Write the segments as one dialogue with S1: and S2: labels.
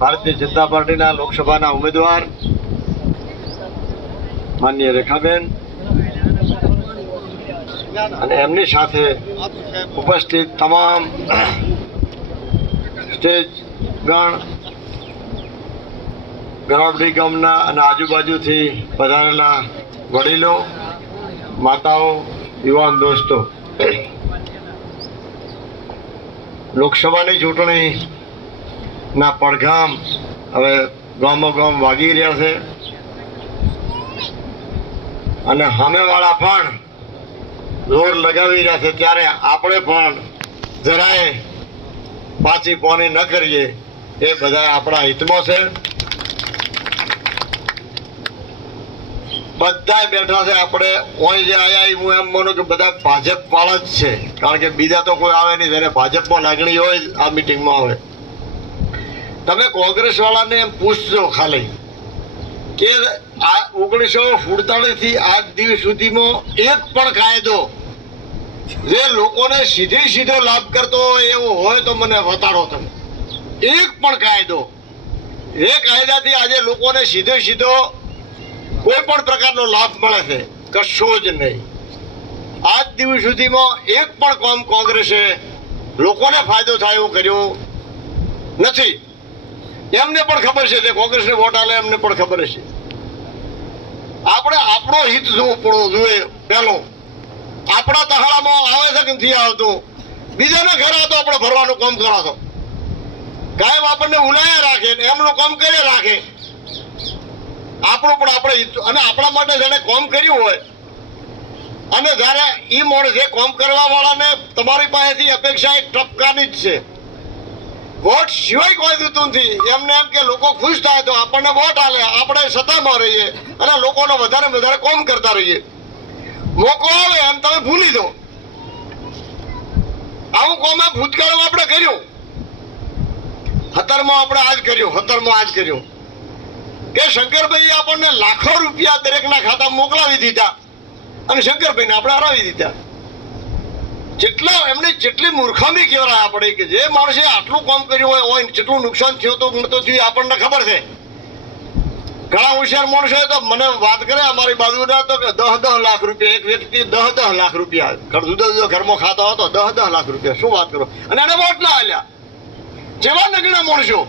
S1: ભારતીય જનતા પાર્ટીના લોકસભાના ઉમેદવાર, માન્ય રેખાબેન અને એમની સાથે ઉપસ્થિત તમામ સ્ટેજ ગણ ગરોડડી ગામના અને આજુબાજુથી પધારેલા વડીલો, માતાઓ, યુવાન દોસ્તો. લોકસભાની ચૂંટણી ના પડઘામ હવે ગામો ગામ વાગી રહ્યા છે. અને સામેવાળા પણ જોર લગાવી રહ્યા છે. ત્યારે આપણે પણ જરાય પાછી પોની ન કરીએ. એ બધા આપણા હિતમાં છે. બધા બેઠા છે. આપણે ઓય જે આયા હું એમ માનું કે બધા ભાજપ વાળા જ છે. કારણ કે બીજા તો કોઈ આવે નહીં. જેને ભાજપમાં લાગણી હોય, આ મિટિંગમાં આવે. તમે કોંગ્રેસ વાળાને એમ પૂછજો ખાલી કે આ ઓગણીસો સુડતાલીસથી આજ દિવસ સુધીમાં એક પણ કાયદો જે લોકોને સીધે સીધો લાભ કરતો હોય એવો હોય તો મને બતાડો તમે. એક પણ કાયદો. એ કાયદાથી આજે લોકોને સીધે સીધો કોઈ પણ પ્રકારનો લાભ મળે છે. કશો જ નહીં. આજ દિવસ સુધીમાં એક પણ કોમ કોંગ્રેસે લોકોને ફાયદો થાય એવું કર્યું નથી. એમને પણ ખબર છે તે કોંગ્રેસને વોટ આલે, એમને પણ ખબર છે. આપણે આપણો હિત જોવું પડવું જોઈએ, પહેલો. આપણા તહાડામાં આવે છે કે નથી આવતું? બીજાના ઘરે આવતો આપણે ભરવાનું કામ કરાતો કાયમ આપણને ઉલાયા રાખે ને એમનું કામ કરી રાખે. આપણું પણ આપણે હિત અને આપણા માટે જેને કામ કર્યું હોય, અને જ્યારે એ માણસ છે કામ કરવા વાળાને તમારી પાસેથી અપેક્ષા એક ટપકાની જ છે. વોટ સિવાય કોઈ દીધું નથી. એમને એમ કે લોકો ખુશ થાય તો આપણને વોટ આલે. આપણે સત્તામાં રહીએ અને લોકોનો વધારે વધારે કોમ કરતા રહીએ. મોકો આવે એમ તમે ભૂલી દો. આવું કોમ ભૂતકાળમાં આપણે કર્યું. હતરમાં આપણે આજ કર્યું, હતરમાં આજ કર્યું. કે શંકરભાઈ આપણને લાખો રૂપિયા દરેકના ખાતામાં મોકલાવી દીધા અને શંકરભાઈને આપણે હરાવી દીધા. જેટલા એમને જેટલી મૂર્ખામી કહેવાય આપણે કે જે માણસે આટલું કામ કર્યું હોય હોય જેટલું નુકસાન થયું તો નતું થયું આપણને ખબર છે. ઘણા હોશિયાર માણસો તો મને વાત કરે, અમારી બાજુના તો કે દહ દહ લાખ રૂપિયા, એક વ્યક્તિ દહ દહ લાખ રૂપિયા ઘર જુદા જુદા ઘરમાં ખાતા હતો દહ દહ લાખ રૂપિયા, શું વાત કરો? અને એને વોટ ના આલ્યા. જેવા નગણા માણસો.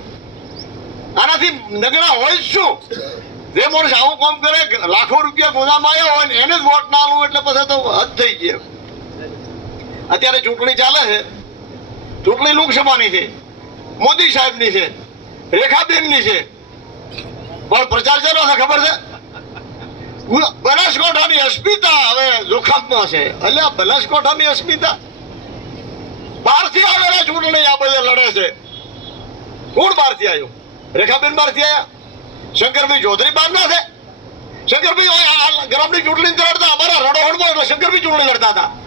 S1: આનાથી નગણા હોય શું? જે માણસ આવું કામ કરે, લાખો રૂપિયા ગોદામાં આવ્યા હોય ને એને જ વોટ ના આલવું, એટલે પછી તો હદ થઈ ગઈ અત્યારે ચૂંટણી ચાલે છે. ચૂંટણી લોકસભાની છે. મોદી સાહેબની છે. રેખાબેનની છે. પણ પ્રચાર ચાલો છે, ખબર છે? બનાસકાંઠાની અસ્મિતા હવે જોખમમાં છે. એટલે બનાસકાંઠાની અસ્મિતા બહારથી આવેલા ચૂંટણી આ બધા લડે છે. કોણ બહારથી આવ્યું? રેખાબેન બહારથી આવ્યા? શંકરભાઈ ચૌધરી બહાર ના છે? શંકરભાઈ ગ્રામની ચૂંટણી લડતા. અમારા રડોહણમાં શંકરભાઈ ચૂંટણી લડતા હતા.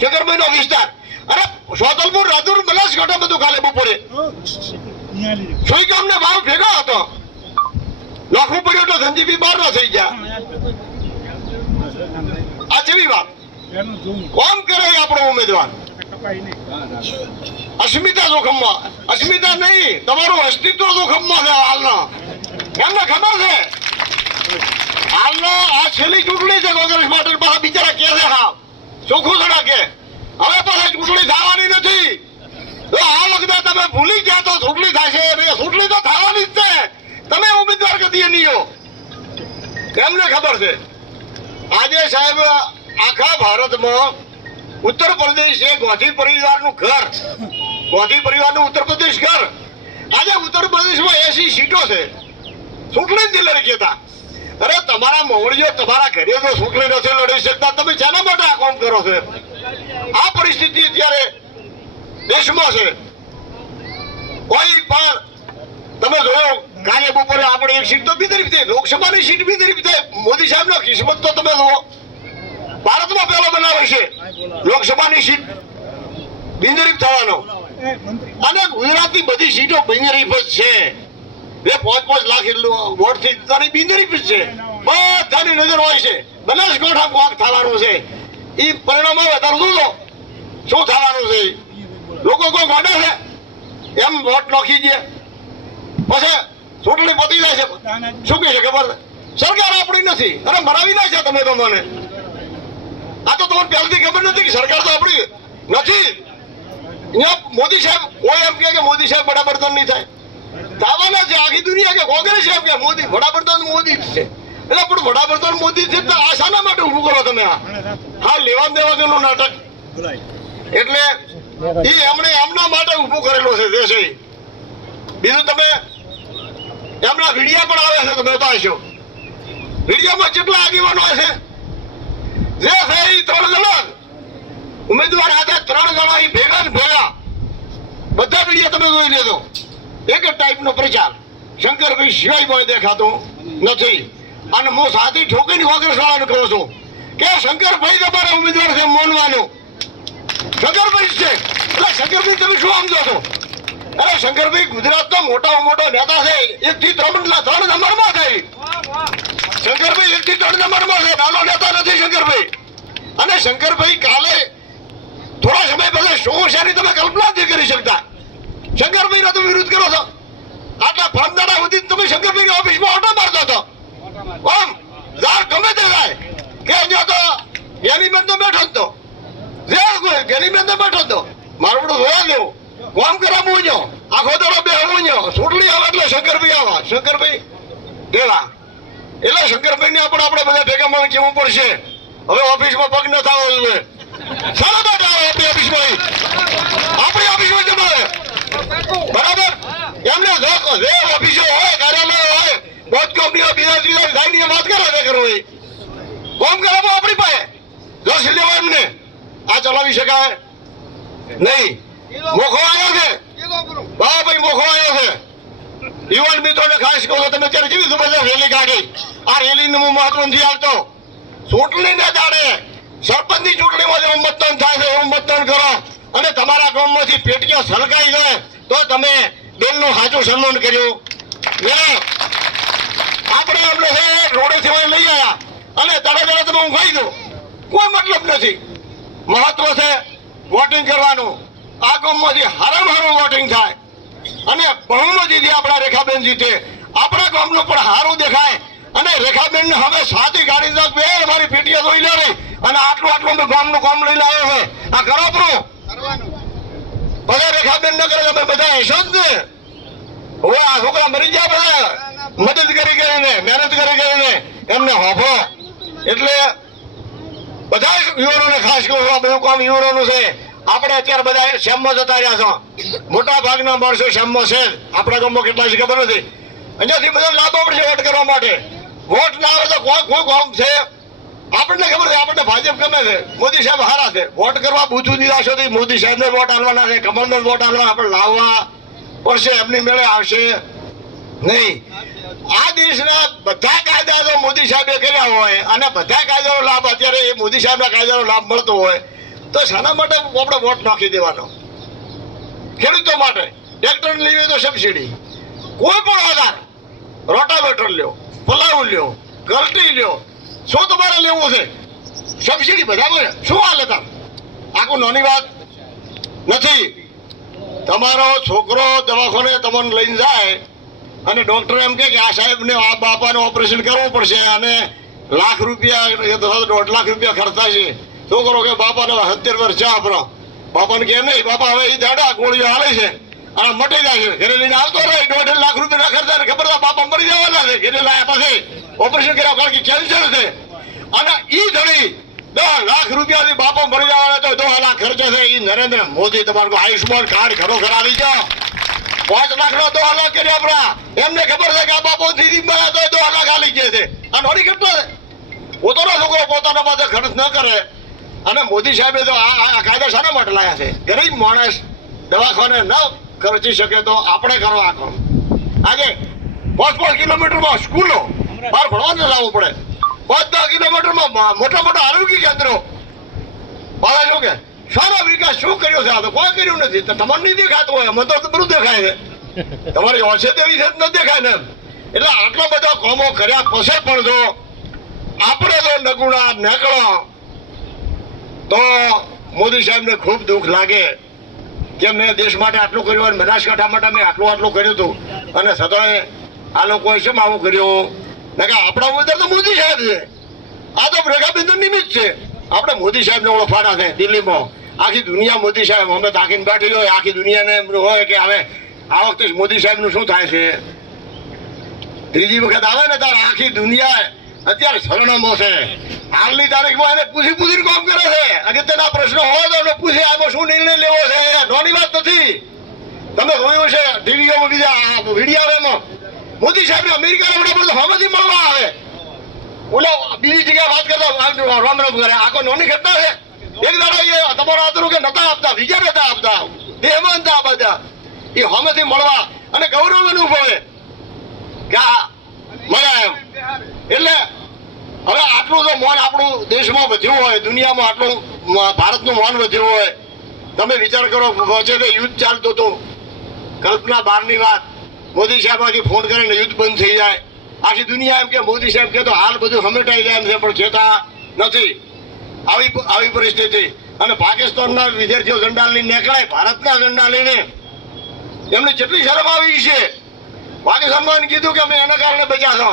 S1: શંકરભાઈ નો વિસ્તાર અરે, સોતલપુર, રાધુર બનાસકાંઠા બધું ખાલે બપોરે. સોઈ ગામને ભાવ ભેગા હતો? લાખો પડ્યો તો ધનજીભાઈ બહાર ના થઈ ગયા. આ જેવી વાત. કોમ કરે આપણો ઉમેદવાર. અસ્મિતા જોખમમાં. અસ્મિતા નહીં, તમારું અસ્તિત્વ જોખમમાં છે હાલના. એમને ખબર છે? હાલના આ છેલ્લી ચૂંટણી છે કોંગ્રેસ માટે બિચારા કે છે, હા. ચોખ્ખું છે કે હવે પાછા ચૂંટણી થવાની નથી. તો આ વખતે તમે ભૂલી ગયા તો ચૂંટણી થશે. ચૂંટણી તો થવાની જ છે. તમે ઉમેદવાર કદી નહીં એમને ખબર છે? આજે સાહેબ, આખા ભારતમાં ઉત્તર પ્રદેશ એ ગોધી પરિવારનું ઘર. ગોધી પરિવારનું ઉત્તર પ્રદેશ ઘર. આજે ઉત્તર પ્રદેશમાં એસી સીટો છે. ચૂંટણી જ લડી ગયા અરે તમારા મોવડીઓ તમારા ઘરે જો ચૂંટણી નથી લડી શકતા. તમે જેના માટે આ કામ કરો છો આ પરિસ્થિતિ અત્યારે દેશમાં છે. કોઈ પણ તમે જોયો કાલે બપોરે આપણે એક સીટ તો બિદરી થઈ. લોકસભાની સીટ બિદરી થઈ. મોદી સાહેબનો કિસ્મત તો તમે જુઓ. ભારતમાં પહેલો બનાવે છે લોકસભાની સીટ બિનરીફ થવાનો. અને ગુજરાતની બધી સીટો બિનરીફ જ છે. બે પાંચ પાંચ લાખ એટલું વોટથી તારી બિંદરી છે. બધાની નજર હોય છે. બનાસકાંઠા કોક થવાનું છે. એ પરિણામ આવે તારું શું શું થવાનું છે? લોકો કોઈ ગોડે છે? એમ વોટ નાખી દે. પછી ચૂંટણી પતી જાય છે. શું કહે છે ખબર? સરકાર આપણી નથી. અરે મરાવી ના છે તમે તો મને. આ તો તમને પહેલથી ખબર નથી કે સરકાર તો આપણી નથી. મોદી સાહેબ, કોઈ એમ કે મોદી સાહેબ બરાબર નહીં થાય. દાવાના છે, આખી દુનિયા કે કોંગ્રેસ છે કે મોદી. વડાપ્રધાન મોદી જ છે. એટલે પણ વડાપ્રધાન મોદી છે તો આ માટે ઊભું કરો તમે આ. હા લેવા દેવાનું નાટક. એટલે એ એમણે એમના માટે ઊભું કરેલું છે દેશે બીજું તમે એમના વિડિયા પણ આવે છે, તમે બતાવશો વિડિયામાં કેટલા આગેવાનો હશે? જે છે એ ત્રણ જણા ઉમેદવાર હતા ત્રણ જણા એ ભેગા ભેગા. બધા વિડિયા તમે જોઈ લેજો. એક જ ટાઈપનો પ્રચાર. શંકરભાઈ સિવાય કોઈ દેખાતો નથી. અને હું સાથી ઠોકીને કોંગ્રેસ વાળાને કહું છું કે શંકરભાઈ તમારા ઉમેદવાર છે મોનવાનો. શંકરભાઈ છે. એટલે શંકરભાઈ, તમે શું સમજો છો? અરે શંકરભાઈ, ગુજરાતનો મોટામાં મોટો નેતા છે. એક થી ત્રણ ત્રણ નંબરમાં થઈ શંકરભાઈ એક થી ત્રણ નંબરમાં છે. નાનો નેતા નથી શંકરભાઈ. અને શંકરભાઈ કાલે થોડા સમય પહેલા શું છે તમે કલ્પના નથી કરી શકતા. શંકરભાઈ તમે વિરોધ કરો છો? આટલા ભામદાડા સુધી તમે શંકરભાઈ ઓફિસમાં ઓટો મારતો હતો. ઓમ जार ગમે તે જાય કે અહીંયા તો જ્ઞાનીબેન તો બેઠો જ તો. જે કોઈ જ્ઞાનીબેન તો બેઠો હતો મારું બધું જોયા દેવું કોમ કરા મૂંજો આખો દાડો બે મૂંજો સુટલી આવે એટલે શંકરભાઈ આવા. શંકરભાઈ, દેવા. એટલે શંકરભાઈ ને આપણે આપણે બધા ભેગા મળીને કેવું પડશે. હવે ઓફિસમાં પગ ન થાવો જોઈએ. સારા બેઠા ઓફિસમાં આપણી ઓફિસમાં જમાવે બરાબર? એમને જો જે ઓફિસો હોય કાર્યાલય હોય. બધ કંપનીઓ બિઝનેસ ત્રીજા સાઈડની વાત કરો તે કરો કોમ કરાવો આપણી પાસે. જો સિલે એમને. આ ચલાવી શકાય? નહીં. મોખો આવ્યો છે. બા ભાઈ મોખો આવ્યો છે. યુવાન મિત્રોને ખાસ કહું તમે અત્યારે કેવી જબરદસ્ત રેલી કાઢી? આ રેલીનું હું મહત્વ નથી આવતો ચૂંટણીને દાડે સરપંચની ચૂંટણીમાં જેવું મતદાન થાય છે એવું મતદાન કરો. અને તમારા ગામમાંથી પેટીઓ સલકાઈ જાય તો તમે બેનનું સાચું સન્માન કર્યું આપણે એમને છે રોડેથી સિવાય લઈ આવ્યા અને તડે તમે ઊંઘાઈ દો કોઈ મતલબ નથી. મહત્વ છે વોટિંગ કરવાનું. આ ગામમાંથી હારામાં હારું વોટિંગ થાય. અને બહુમતીથી આપણા રેખાબેન જીતે. આપણા ગામનું પણ હારું દેખાય. અને રેખાબેન હવે સાચી ગાડી દો બે મારી પેટીઓ જોઈ લે અને આટલું આટલું ગામનું કામ લઈને આવ્યો છે. આ કરો પ્રો બધા રેખાબેન ન કરે, અમે બધા હશો જ ને છોકરા મરી ગયા બધા. મદદ કરી કરીને, મહેનત કરી કરીને. એમને હોફો એટલે બધા યુવાનોને ખાસ કહું બધું કામ યુવાનોનું છે. આપણે અત્યારે બધા શ્યામમાં જતા રહ્યા છો. મોટા ભાગના માણસો શ્યામમાં છે. આપણા ગામમાં કેટલા છે ખબર નથી. અહીંયાથી બધા લાભ પડશે વોટ કરવા માટે. વોટ ના આવે તો કોઈ કોઈ ગામ છે. આપણને ખબર છે, આપણને ભાજપ ગમે છે. મોદી સાહેબ હારા છે. વોટ કરવા બુથું નિરાશોથી મોદી સાહેબને વોટ આલવાના છે, કમલને વોટ આલવા આપણે લાવવા પડશે, એમની મેળે આવશે નહીં. આ દેશના બધા કાયદા જો મોદી સાહેબે કર્યા હોય અને બધા કાયદાનો લાભ અત્યારે એ મોદી સાહેબના કાયદાનો લાભ મળતો હોય, તો શાના માટે આપણે વોટ નાખી દેવાનો? ખેડૂતો માટે. ટ્રેક્ટર લેવી તો સબસિડી. કોઈ પણ આધાર. રોટાવેટર લ્યો પલાવ લ્યો ગલટી લ્યો શું તમારે લેવું છે સબસિડી બરાબર? શું હાલે તાર? આખું નાની વાત નથી. તમારો છોકરો દવાખાને તમને લઈને જાય અને ડૉક્ટર એમ કે આ સાહેબને આ બાપાનું ઓપરેશન કરવું પડશે અને લાખ રૂપિયા દોઢ લાખ રૂપિયા ખર્ચા છે. છોકરો કે બાપાને સત્તર વર્ષ છે આપણો. બાપાને કે નહીં, બાપા હવે એ દાડા ગોળીઓ હાલે છે. અને મટી જાય છે. ઘરે લઈને આવતો રહે, દોઢ લાખ રૂપિયા ખર્ચા ખબર બાપા મરી જવાના છે. ઘરે લાયા પછી ઓપરેશન કર્યા કારણ કે કેન્સર છે અને ઈ ધણી દસ લાખ રૂપિયાથી બાપો મરી જવાના તો દોઢ લાખ ખર્ચે છે. ઈ નરેન્દ્ર મોદી તમારું આયુષ્માન કાર્ડ ઘરો ઘર આવી જાઓ પાંચ લાખ નો દોઢ લાખ કર્યા આપણા. એમને ખબર છે કે આ બાપો દીદી મરા તો દોઢ લાખ આલી ગયા છે. આ નોડી કેટલો છે. પોતાનો છોકરો પોતાના માટે ખર્ચ ન કરે. અને મોદી સાહેબે તો આ કાયદા શાના માટે લાયા છે? ગરીબ માણસ દવાખાને ન ખર્ચી શકે તો આપણે કરવા કરો. આજે પાંચ પાંચ કિલોમીટરમાં સ્કૂલો બહાર ભણવાને લાવવું પડે. પાંચ દસ કિલોમીટરમાં મોટા મોટા આરોગ્ય કેન્દ્રો. બાળા કે? સારો વિકાસ શું કર્યો છે? આ તો કોઈ કર્યું નથી. તો તમને નહીં દેખાતું હોય. મને તો બધું દેખાય છે. તમારી ઓછે તેવી છે ન દેખાય ને. એટલે આટલા બધા કોમો કર્યા પછી પણ જો આપણે જો નગુણા નકળો તો મોદી સાહેબને ખૂબ દુઃખ લાગે કે મેં દેશ માટે આટલું કર્યું અને બનાસકાંઠા માટે મેં આટલું આટલું કર્યું હતું. અને છતાંય આ લોકોએ શેમ આવું કર્યું? નકે, આપણા ઉમેદવાર તો મોદી સાહેબ છે. આ તો રેખાબિંદુ નિમિત્ત છે. આપણે મોદી સાહેબને ઓળખાણા છે દિલ્હીમાં. આખી દુનિયા મોદી સાહેબ, અમે તાકીને બેઠી હોય, આખી દુનિયાને હોય કે હવે આ વખતે મોદી સાહેબનું શું થાય છે? ત્રીજી વખત આવે ને તારે આખી દુનિયા અત્યારે શરણમાં છે. હાલની તારીખમાં એને પૂછી પૂછીને કામ કરે છે. અગત્યના પ્રશ્નો હોય તો એમને પૂછે, આમાં શું નિર્ણય લેવો છે? નોની વાત નથી. તમે જોયું છે ટીવીઓમાં બીજા વીડિયો એમાં. મોદી સાહેબને અમેરિકાના વડાપ્રધાન હવેથી મળવા આવે. ઓલો બીજી જગ્યાએ વાત કરતા રામ રામ કરે. આખો નોની કરતા છે? એક દાડા એ તમારો આતરું કે નતા આપતા? વિજય નતા આપતા? દેહમાં બધા. એ હમેથી મળવા અને ગૌરવ અનુભવે. કે આ એમ. એટલે હવે આટલું તો મોન આપણું દેશમાં વધ્યું હોય, દુનિયામાં આટલું ભારતનું મોન વધ્યું હોય. તમે વિચાર કરો, વચ્ચે યુદ્ધ ચાલતું હતું. કલ્પના બહારની વાત. મોદી સાહેબ આજે ફોન કરીને યુદ્ધ બંધ થઈ જાય. આખી દુનિયા એમ કે મોદી સાહેબ કે તો હાલ બધું સમેટાઈ જાય એમ છે, પણ કહેતા નથી. આવી આવી પરિસ્થિતિ. અને પાકિસ્તાનના વિદ્યાર્થીઓ ઝંડા લઈને નીકળાય ભારતના ઝંડા લઈને. એમને જેટલી શરમ આવી છે. પાકિસ્તાનમાં કીધું કે અમે એના કારણે બચ્યા છો.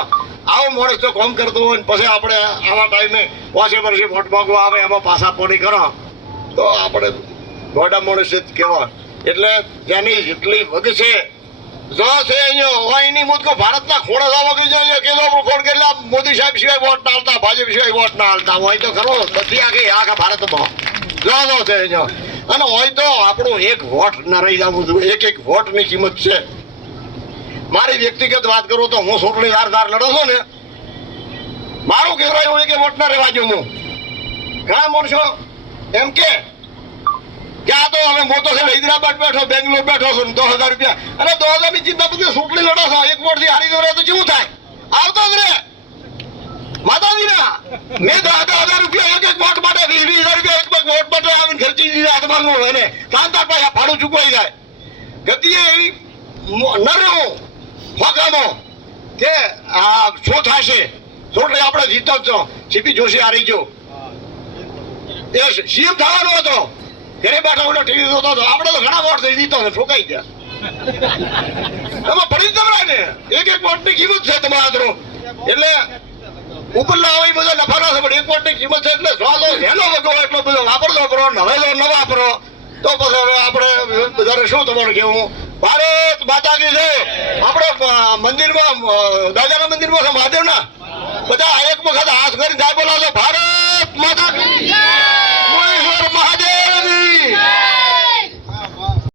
S1: આવો માણસ તો કોમ કરતો હોય ને પછી આપણે આવા ટાઈમે પાછે વર્ષે વોટ માગવા આવે, એમાં પાછા પોણી કરો. તો આપણે મોટા માણસ કહેવાય. એટલે જેની જેટલી વગ છે હોય એની મુદકો ભારતના જાય કે આપણું કોણ કેટલા મોદી સાહેબ સિવાય વોટ ના ભાજપ સિવાય વોટ ના હાલતા હોય તો ખરો, બધી આખી આખા ભારતમાં. જો જો છે અને હોય તો આપણો એક વોટ ના રહી જવું જોઈએ, એક એક વોટની કિંમત છે. મારી વ્યક્તિગત વાત કરું તો હું ચૂંટણી ધાર ધાર લડો છો ને, મારું કહેવાય એવું કે વોટ ના રહેવા દઉં હું. ઘણા માણસો એમ કે કે આ તો હવે મોટો છે હૈદરાબાદ બેઠો, બેંગ્લોર બેઠો છું દસ હજાર રૂપિયા. અને દસ હજારની ચિંતા બધી ચૂંટણી લડો છો, એક વોટથી હારી દો તો કેવું થાય? આવતો જ રે માતાજીના. મેં દસ દસ હજાર રૂપિયા એક એક વોટ માટે, વીસ વીસ હજાર રૂપિયા એક એક વોટ માટે આવીને ખર્ચી દીધા હાથમાં નું એને. શાંતા પાછા ભાડું ચૂકવાઈ જાય. ગતિએ એવી ન રહું ફોકામાં કે આ શું થશે? ચૂંટણી આપણે જીતો જ છો. સીપી જોશી હારી ગયો. એ સીએમ થવાનો હતો. ઘરે બેઠા ઓલો ટીવી જોતો હતો. આપણે તો ઘણા વોટ થઈ જીતો ને ગયા. એમાં પડી જવરાય ને. એક એક વોટની કિંમત છે તમારા હાથનો એટલે ઉપરના હોય બધા નફા ના પણ એક વોટની કિંમત છે એટલે સ્વાદો હેલો વગો એટલો બધો વાપરતો વાપરો નવે તો ન વાપરો. તો પછી હવે આપણે બધાને શું તમારું કેવું ભારત માતાજી છે આપણે મંદિરમાં દાદાના મંદિરમાં છે, મહાદેવના? બધા એક વખત હાથ કરીને જાય બોલાવો ભારત માતા મહાદેવ. Yeah.